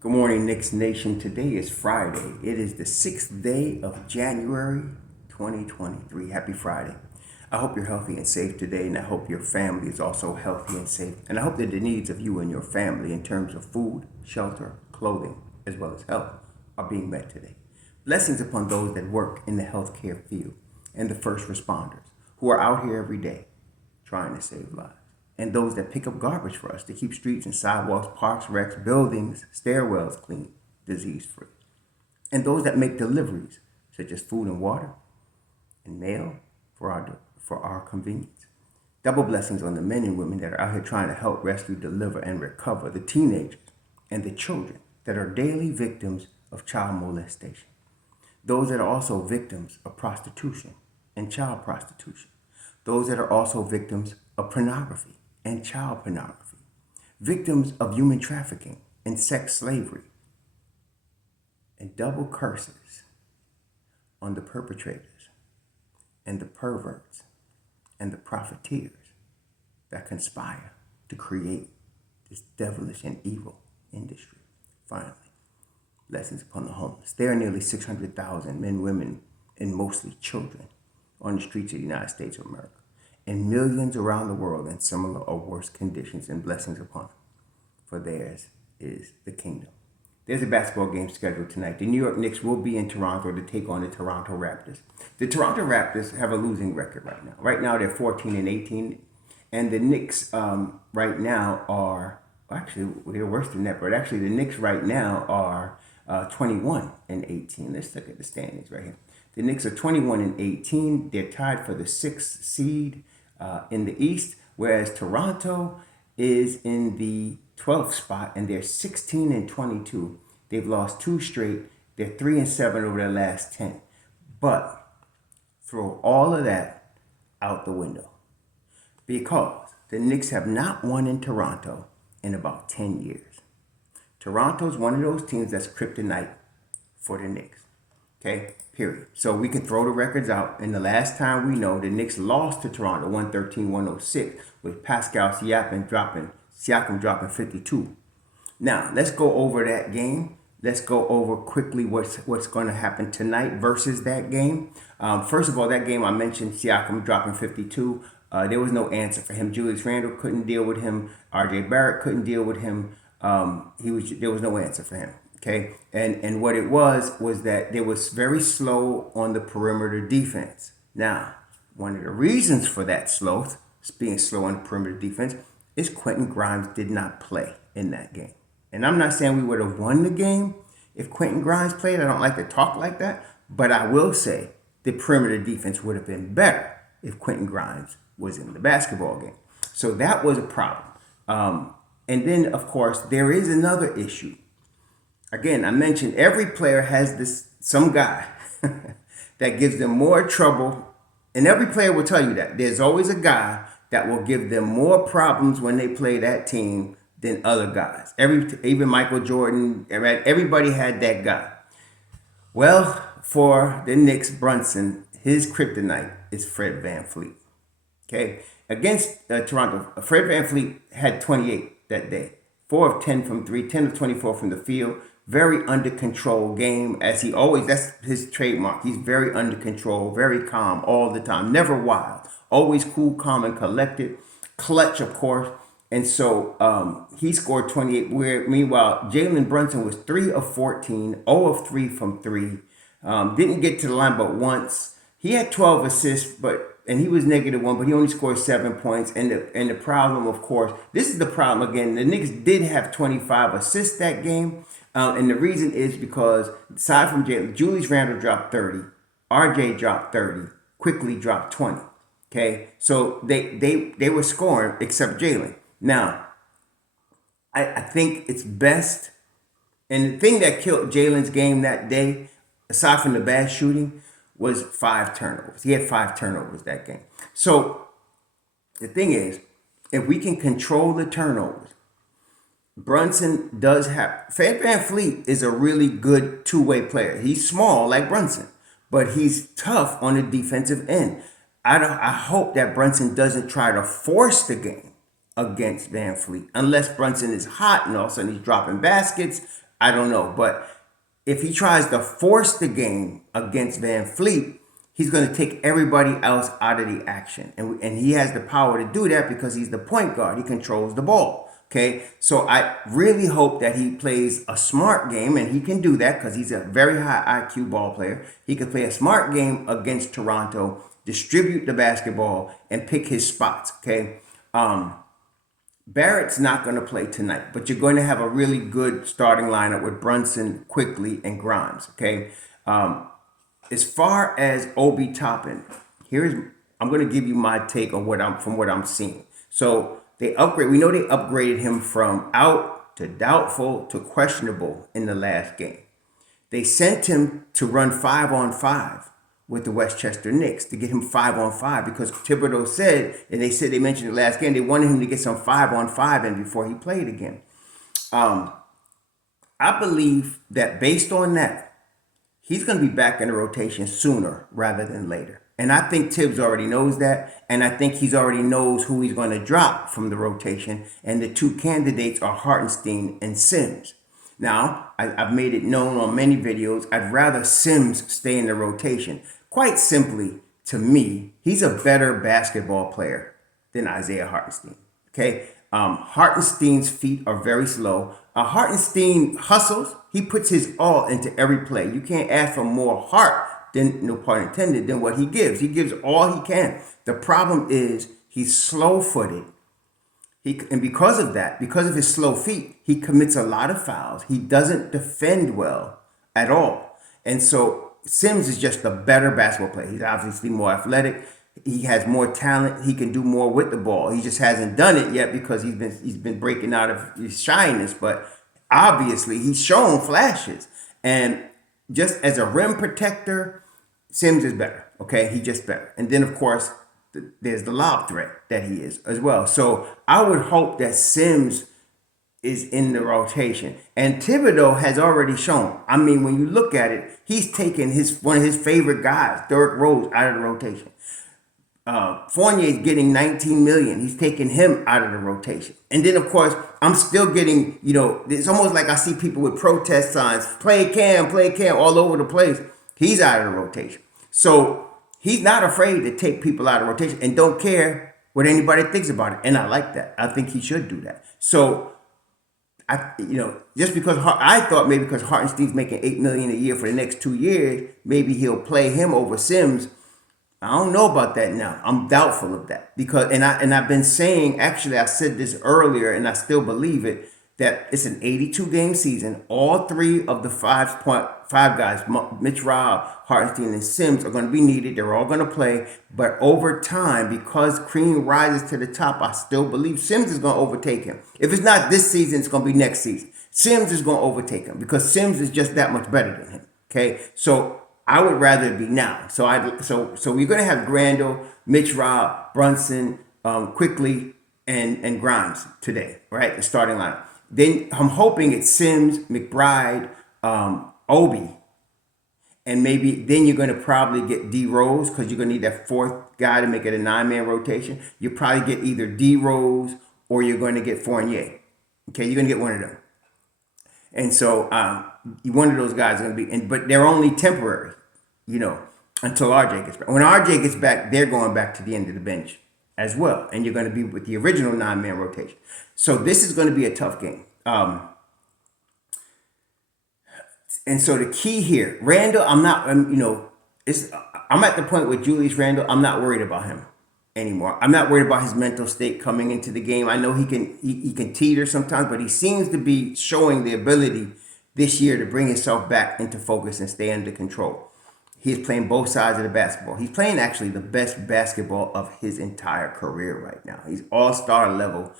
Good morning, Knicks Nation. Today is Friday. It is the 6th day of January 2023. Happy Friday. I hope you're healthy and safe today, and I hope your family is also healthy and safe. And I hope that the needs of you and your family in terms of food, shelter, clothing, as well as health are being met today. Blessings upon those that work in the healthcare field and the first responders who are out here every day trying to save lives, and those that pick up garbage for us to keep streets and sidewalks, parks, wrecks, buildings, stairwells clean, disease free, and those that make deliveries such as food and water and mail for our convenience. Double blessings on the men and women that are out here trying to help rescue, deliver, and recover the teenagers and the children that are daily victims of child molestation. Those that are also victims of prostitution and child prostitution. Those that are also victims of pornography and child pornography. Victims of human trafficking and sex slavery. And double curses on the perpetrators and the perverts and the profiteers that conspire to create this devilish and evil industry. Finally, blessings upon the homeless. There are nearly 600,000 men, women, and mostly children on the streets of the United States of America, and millions around the world in similar or worse conditions, and blessings upon them, for theirs is the kingdom. There's a basketball game scheduled tonight. The New York Knicks will be in Toronto to take on the Toronto Raptors. The Toronto Raptors have a losing record right now. Right now they're 14 and 18, and the Knicks right now are actually they're worse than that. But actually, the Knicks right now are 21 and 18. Let's look at the standings right here. The Knicks are 21 and 18. They're tied for the sixth seed in the East, whereas Toronto is in the 12th spot, and they're 16 and 22. They've lost two straight. They're 3 and 7 over their last 10. But throw all of that out the window, because the Knicks have not won in Toronto in about 10 years. Toronto's one of those teams that's kryptonite for the Knicks. Okay, period. So we can throw the records out. And the last time we know, the Knicks lost to Toronto 113-106 with Pascal Siakam dropping 52. Now, let's go over that game. Let's go over quickly what's going to happen tonight versus that game. First of all, that game I mentioned, Siakam dropping 52. There was no answer for him. Julius Randle couldn't deal with him. R.J. Barrett couldn't deal with him. There was no answer for him. Okay, and what it was that they was very slow on the perimeter defense. Now, one of the reasons for that being slow on the perimeter defense, is Quentin Grimes did not play in that game. And I'm not saying we would have won the game if Quentin Grimes played. I don't like to talk like that, but I will say the perimeter defense would have been better if Quentin Grimes was in the basketball game. So that was a problem. And then, of course, there is another issue. Again, I mentioned every player has some guy that gives them more trouble. And every player will tell you that. There's always a guy that will give them more problems when they play that team than other guys. Even Michael Jordan, everybody had that guy. Well, for the Knicks, Brunson, his kryptonite is Fred VanVleet. Okay, against Toronto, Fred VanVleet had 28 that day. 4 of 10 from 3, 10 of 24 from the field. Very under control game, as he always, that's his trademark. He's very under control, very calm all the time, never wild, always cool, calm, and collected. Clutch, of course. And so he scored 28, where meanwhile, Jalen Brunson was 3 of 14, 0 of 3 from 3. Didn't get to the line but once. He had 12 assists, and he was -1, but he only scored 7 points. And the problem, of course, this is the problem again. The Knicks did have 25 assists that game. And the reason is because, aside from Jalen, Julius Randle dropped 30, RJ dropped 30, quickly dropped 20. Okay, so they were scoring except Jalen. Now, I think it's best, and the thing that killed Jalen's game that day, aside from the bad shooting, was 5 turnovers. He had 5 turnovers that game. So the thing is, if we can control the turnovers, Brunson does have. Fred VanVleet is a really good two-way player. He's small like Brunson, but he's tough on the defensive end. I hope that Brunson doesn't try to force the game against VanVleet, unless Brunson is hot and all of a sudden he's dropping baskets. I don't know. But if he tries to force the game against Van Fleet, he's going to take everybody else out of the action. And he has the power to do that because he's the point guard. He controls the ball. Okay, so I really hope that he plays a smart game, and he can do that because he's a very high IQ ball player. He can play a smart game against Toronto, distribute the basketball, and pick his spots. Okay, Barrett's not going to play tonight, but you're going to have a really good starting lineup with Brunson, Quickly, and Grimes. Okay, as far as Obi Toppin, I'm going to give you my take on what I'm seeing. So we know they upgraded him from out to doubtful to questionable in the last game. They sent him to run 5-on-5 with the Westchester Knicks to get him 5-on-5 because Thibodeau said, and they mentioned the last game, they wanted him to get some 5-on-5 in before he played again. I believe that based on that, he's going to be back in the rotation sooner rather than later. And I think Tibbs already knows that. And I think he's already knows who he's going to drop from the rotation. And the two candidates are Hartenstein and Sims. Now, I've made it known on many videos, I'd rather Sims stay in the rotation. Quite simply, to me, he's a better basketball player than Isaiah Hartenstein. Okay? Hartenstein's feet are very slow. Hartenstein hustles. He puts his all into every play. You can't ask for more heart than, no pun intended, than what he gives. He gives all he can. The problem is he's slow-footed. And because of that, because of his slow feet, he commits a lot of fouls. He doesn't defend well at all. And so Sims is just a better basketball player. He's obviously more athletic. He has more talent. He can do more with the ball. He just hasn't done it yet because he's been breaking out of his shyness. But obviously, he's shown flashes. And just as a rim protector, Sims is better. Okay, he's just better. And then, of course, there's the lob threat that he is as well. So I would hope that Sims is in the rotation. And Thibodeau has already shown. I mean, when you look at it, he's taken one of his favorite guys, Derrick Rose, out of the rotation. Fournier is getting $19 million. He's taking him out of the rotation. And then, of course, I'm still getting, it's almost like I see people with protest signs, play Cam, all over the place. He's out of the rotation. So he's not afraid to take people out of rotation and don't care what anybody thinks about it. And I like that. I think he should do that. So, just because I thought maybe because Hartenstein's making $8 million a year for the next 2 years, maybe he'll play him over Sims. I don't know about that now. I'm doubtful of that because, and I've been saying, actually, I said this earlier, and I still believe it, that it's an 82-game season. All three of the five guys, Mitch Robb, Hartenstein, and Sims, are going to be needed. They're all going to play, but over time, because Cream rises to the top, I still believe Sims is going to overtake him. If it's not this season, it's going to be next season. Sims is going to overtake him because Sims is just that much better than him. Okay, so I would rather it be now. So we're going to have Grandal, Mitch Robb, Brunson, Quickly, and Grimes today, right? The starting lineup. Then I'm hoping it's Sims, McBride, Obi, and maybe then you're going to probably get D Rose because you're going to need that fourth guy to make it a 9-man rotation. You probably get either D Rose or you're going to get Fournier. Okay, you're going to get one of them. And so one of those guys is going to be, but they're only temporary, until RJ gets back. When RJ gets back, they're going back to the end of the bench as well. And you're going to be with the original 9-man rotation. So this is going to be a tough game. And so the key here, Randall, I'm not, I'm at the point with Julius Randle, I'm not worried about him anymore. I'm not worried about his mental state coming into the game. I know he can teeter sometimes, but he seems to be showing the ability this year to bring himself back into focus and stay under control. He's playing both sides of the basketball. He's playing actually the best basketball of his entire career right now. He's all-star level.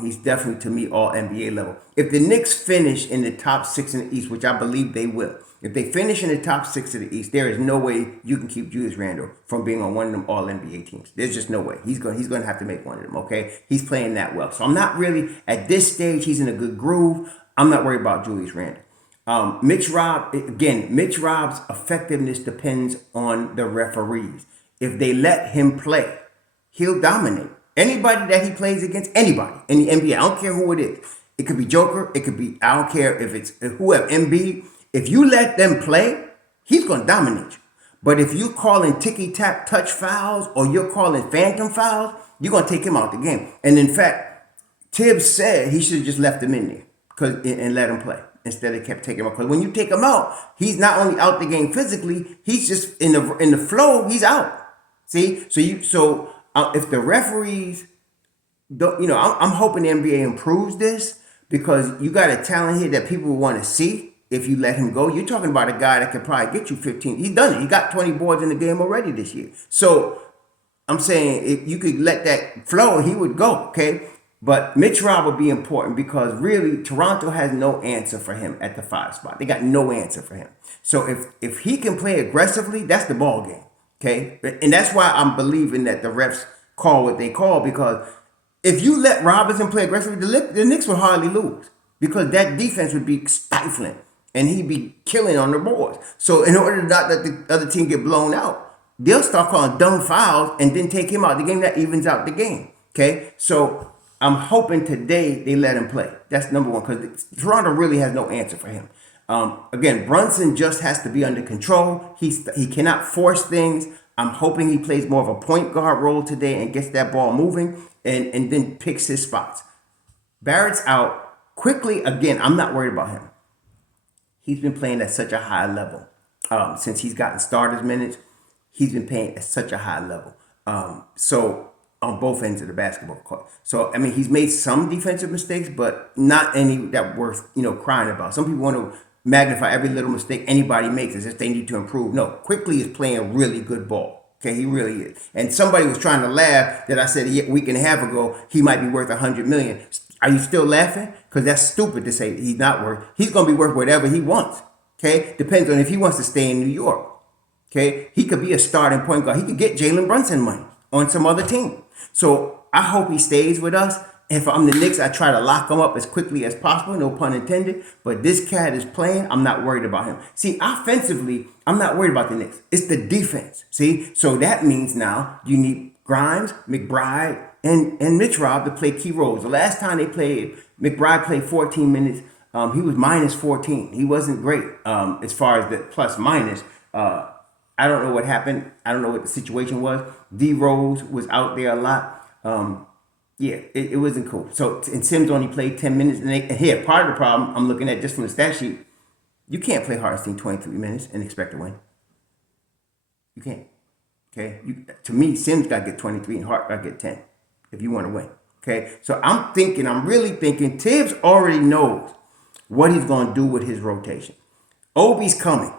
He's definitely, to me, all-NBA level. If the Knicks finish in the top 6 in the East, which I believe they will, if they finish in the top 6 of the East, there is no way you can keep Julius Randle from being on one of them all-NBA teams. There's just no way. He's going to have to make one of them, okay? He's playing that well. So I'm not really, at this stage, he's in a good groove. I'm not worried about Julius Randle. Mitch Robb's effectiveness depends on the referees. If they let him play, he'll dominate. Anybody that he plays against, anybody in the NBA, I don't care who it is. It could be Joker. It could be, I don't care if it's whoever, MB. If you let them play, he's going to dominate you. But if you're calling ticky-tack touch fouls or you're calling phantom fouls, you're going to take him out the game. And in fact, Tibbs said he should have just left him in there and let him play instead of kept taking him out. Because when you take him out, he's not only out the game physically, he's just in the flow, he's out. See? So if the referees don't, I'm hoping the NBA improves this because you got a talent here that people want to see. If you let him go, you're talking about a guy that could probably get you 15. He's done it. He got 20 boards in the game already this year. So I'm saying if you could let that flow, he would go, okay? But Mitch Rob would be important because really Toronto has no answer for him at the 5 spot. They got no answer for him. So if he can play aggressively, that's the ball game, okay? And that's why I'm believing that the refs call what they call, because if you let Robinson play aggressively, the Knicks would hardly lose because that defense would be stifling. And he'd be killing on the boards. So in order to not let the other team get blown out, they'll start calling dumb fouls and then take him out the game. That evens out the game. Okay? So I'm hoping today they let him play. That's number one, because Toronto really has no answer for him. Again, Brunson just has to be under control. He cannot force things. I'm hoping he plays more of a point guard role today and gets that ball moving and then picks his spots. Barrett's out. Quickly, again, I'm not worried about him. He's been playing at such a high level. Since he's gotten starters minutes, he's been playing at such a high level. So on both ends of the basketball court. So, I mean, he's made some defensive mistakes, but not any that worth, crying about. Some people want to magnify every little mistake anybody makes as if they need to improve. No, Quickly is playing really good ball. Okay, he really is. And somebody was trying to laugh that I said a week and a half ago he might be worth $100 million. Are you still laughing? Because that's stupid to say he's not worth. He's going to be worth whatever he wants. Okay? Depends on if he wants to stay in New York. Okay? He could be a starting point guard. He could get Jalen Brunson money on some other team. So I hope he stays with us. If I'm the Knicks, I try to lock him up as quickly as possible. No pun intended. But this cat is playing. I'm not worried about him. See, offensively, I'm not worried about the Knicks. It's the defense. See? So that means now you need Grimes, McBride, and Mitch Rob to play key roles. The last time they played, McBride played 14 minutes. He was minus 14. He wasn't great as far as the plus minus. I don't know what happened. I don't know what the situation was. D Rose was out there a lot. It wasn't cool. So, and Sims only played 10 minutes. And here, part of the problem I'm looking at just from the stat sheet, you can't play Hartenstein 23 minutes and expect to win. You can't. Okay? To me, Sims got to get 23 and Hart got to get 10 if you want to win. Okay? So I'm really thinking Tibbs already knows what he's going to do with his rotation. Obi's coming.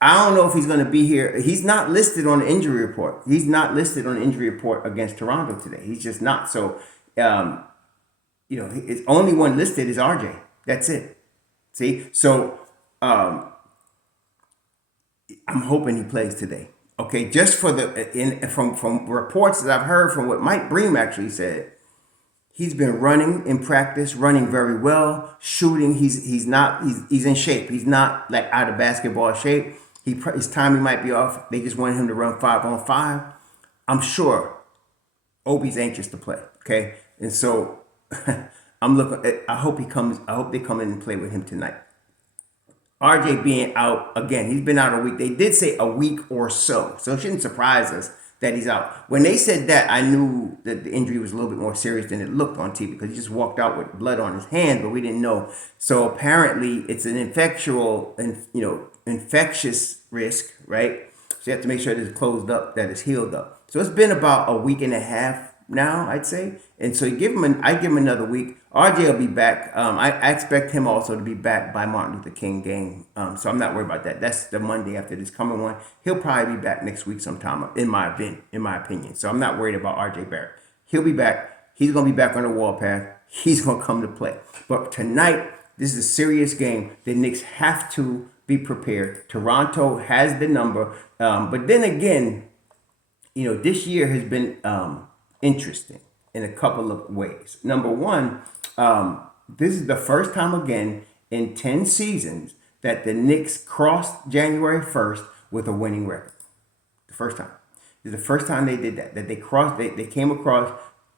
I don't know if he's going to be here. He's not listed on the injury report. He's not listed on the injury report against Toronto today. He's just not. So, his only one listed is RJ. That's it. See? So, I'm hoping he plays today. Okay, just for from reports that I've heard from what Mike Bream actually said, he's been running in practice, running very well, shooting. He's in shape. He's not like out of basketball shape. His timing might be off. They just wanted him to run 5-on-5. I'm sure Obi's anxious to play. Okay, and so I'm looking. I hope he comes. I hope they come in and play with him tonight. RJ being out again, he's been out a week. They did say a week or so it shouldn't surprise us that he's out. When they said that, I knew that the injury was a little bit more serious than it looked on TV because he just walked out with blood on his hand, but we didn't know. So apparently, it's an infectious risk, right? So you have to make sure that it's closed up, that it's healed up. So it's been about a week and a half now, I'd say. And so I give him another week. RJ will be back. I expect him also to be back by Martin Luther King game. So I'm not worried about that. That's the Monday after this coming one. He'll probably be back next week sometime, in my opinion. So I'm not worried about RJ Barrett. He'll be back. He's going to be back on the warpath. He's going to come to play. But tonight, this is a serious game. The Knicks have to be prepared. Toronto has the number. But then again, this year has been interesting in a couple of ways. Number one, this is the first time again in 10 seasons that the Knicks crossed January 1st with a winning record. The first time. It's the first time they did that they came across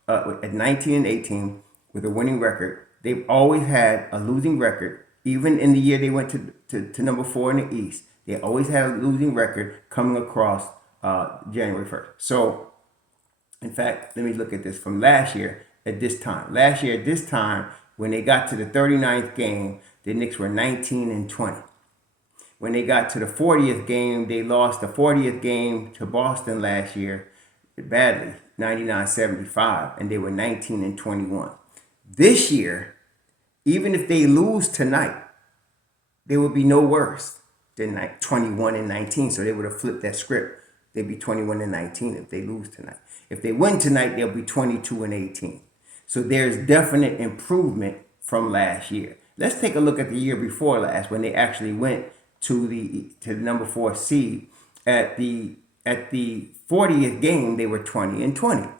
at 19 and 18 with a winning record. They've always had a losing record. Even in the year they went to number 4 in the East, they always had a losing record coming across January 1st. So, in fact, let me look at this from last year at this time. Last year at this time, when they got to the 39th game, the Knicks were 19-20. When they got to the 40th game, they lost the 40th game to Boston last year badly, 99-75, and they were 19-21. This year, even if they lose tonight, they would be no worse than 21-19. So they would have flipped that script. They'd be 21-19 if they lose tonight. If they win tonight, they'll be 22-18. So there's definite improvement from last year. Let's take a look at the year before last, when they actually went to the number 4 seed. At the 40th game, they were 20-20.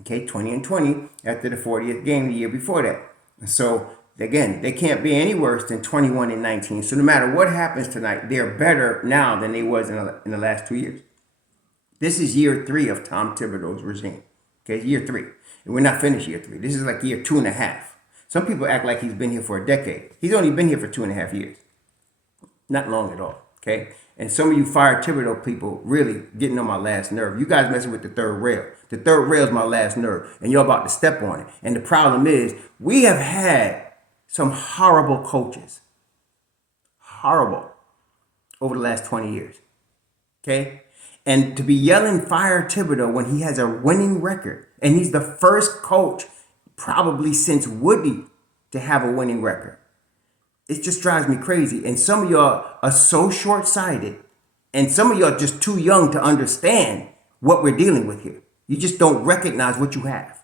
Okay, 20-20 after the 40th game the year before that. So again, they can't be any worse than 21-19. So no matter what happens tonight, they're better now than they was in the last 2 years. This is year 3 of Tom Thibodeau's regime. Okay, year 3. And we're not finished year 3. This is like year 2.5. Some people act like he's been here for a decade. He's only been here for 2.5 years. Not long at all. Okay. And some of you fired Thibodeau people really getting on my last nerve. You guys messing with the third rail. The third rail is my last nerve. And you're about to step on it. And the problem is, we have had some horrible coaches. Horrible. Over the last 20 years. Okay. And to be yelling fire Thibodeau when he has a winning record. And he's the first coach probably since Woody to have a winning record. It just drives me crazy. And some of y'all are so short-sighted. And some of y'all are just too young to understand what we're dealing with here. You just don't recognize what you have.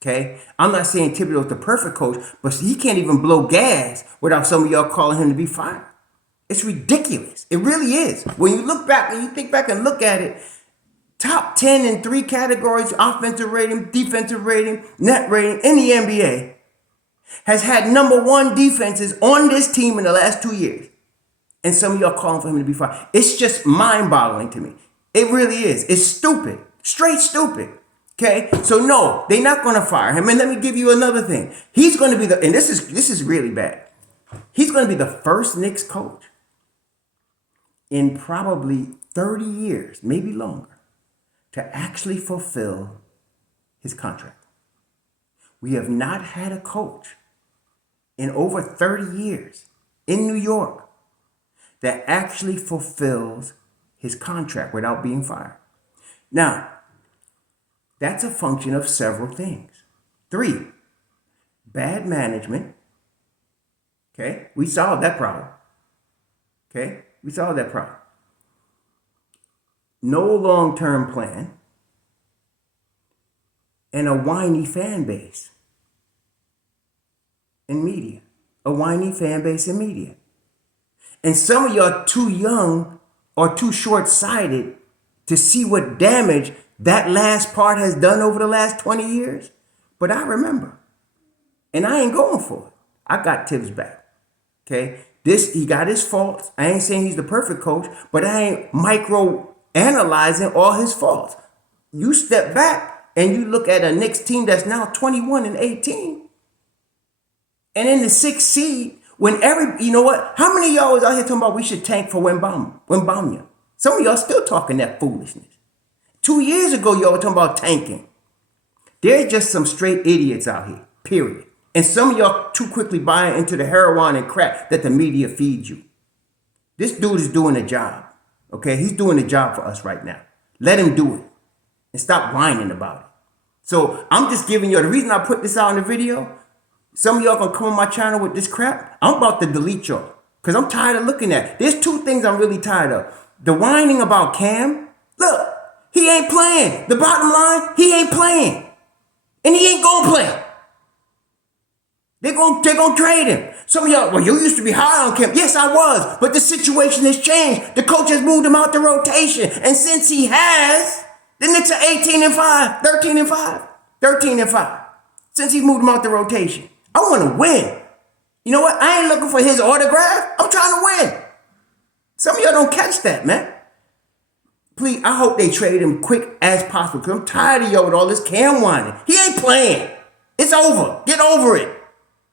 Okay? I'm not saying Thibodeau's the perfect coach, but he can't even blow gas without some of y'all calling him to be fired. It's ridiculous. It really is. When you look back and you think back and look at it, top 10 in 3 categories, offensive rating, defensive rating, net rating in the NBA, has had number 1 defenses on this team in the last 2 years. And some of y'all calling for him to be fired. It's just mind-boggling to me. It really is. It's stupid. Straight stupid. Okay? So no, they're not going to fire him. And let me give you another thing. He's going to be and this is really bad. He's going to be the first Knicks coach in probably 30 years, maybe longer, to actually fulfill his contract. We have not had a coach in over 30 years in New York that actually fulfills his contract without being fired. Now, that's a function of several things. 3, bad management. Okay, we solved that problem. Okay, we solved that problem. No long-term plan. And a whiny fan base in media. A whiny fan base in media. And some of y'all too young or too short-sighted to see what damage that last part has done over the last 20 years. But I remember. And I ain't going for it. I got Tibbs back. Okay? He got his faults. I ain't saying he's the perfect coach, but I ain't micro-analyzing all his faults. You step back and you look at a Knicks team that's now 21-18. And in the 6th seed, you know what? How many of y'all was out here talking about we should tank for Wembanyama? Some of y'all still talking that foolishness. 2 years ago, y'all were talking about tanking. There's just some straight idiots out here, period. And some of y'all too quickly buying into the heroin and crack that the media feeds you. This dude is doing a job, okay? He's doing a job for us right now. Let him do it and stop whining about it. So I'm just giving you, the reason I put this out in the video, some of y'all gonna come on my channel with this crap, I'm about to delete y'all because I'm tired of looking at it. There's 2 things I'm really tired of. The whining about Cam, look, he ain't playing. The bottom line, he ain't playing. And he ain't gonna play. They're gonna trade him. Some of y'all, well, you used to be high on Kemp. Yes, I was. But the situation has changed. The coach has moved him out the rotation. And since he has, the Knicks are 18-5, 13-5, 13-5. Since he moved him out the rotation. I want to win. You know what? I ain't looking for his autograph. I'm trying to win. Some of y'all don't catch that, man. Please, I hope they trade him quick as possible because I'm tired of y'all with all this Cam whining. He ain't playing. It's over. Get over it.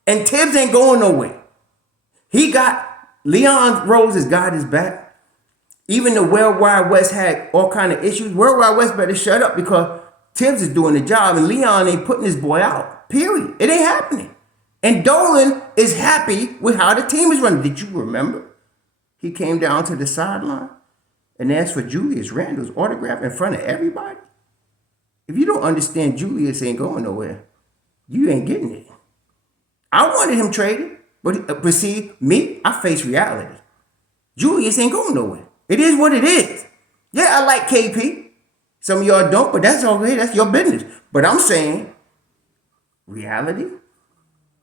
And Tibbs ain't going nowhere. He got, Leon Rose has got his back. Even the World Wide West had all kind of issues. World Wide West better shut up because Tibbs is doing the job and Leon ain't putting his boy out. Period. It ain't happening. And Dolan is happy with how the team is running. Did you remember? He came down to the sideline and asked for Julius Randle's autograph in front of everybody. If you don't understand Julius ain't going nowhere, you ain't getting it. I wanted him traded, but see, me, I face reality. Julius ain't going nowhere. It is what it is. Yeah, I like KP. Some of y'all don't, but that's okay. That's your business. But I'm saying, reality.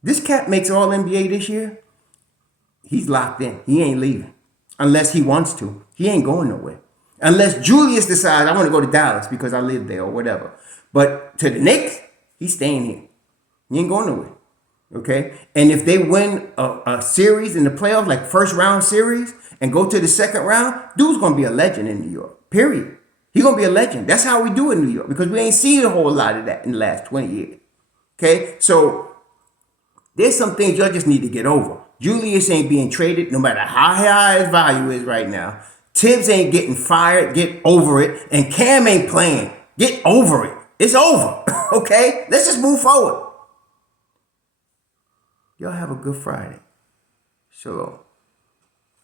This cat makes all NBA this year. He's locked in. He ain't leaving unless he wants to. He ain't going nowhere. Unless Julius decides, I want to go to Dallas because I live there or whatever. But to the Knicks, he's staying here. He ain't going nowhere. Okay? And if they win a series in the playoffs, like first round series, and go to the second round, dude's going to be a legend in New York. Period. He's going to be a legend. That's how we do in New York because we ain't seen a whole lot of that in the last 20 years. Okay? So there's some things y'all just need to get over. Julius ain't being traded no matter how high his value is right now. Tibbs ain't getting fired. Get over it. And Cam ain't playing. Get over it. It's over. Okay? Let's just move forward. Y'all have a good Friday. Shalom.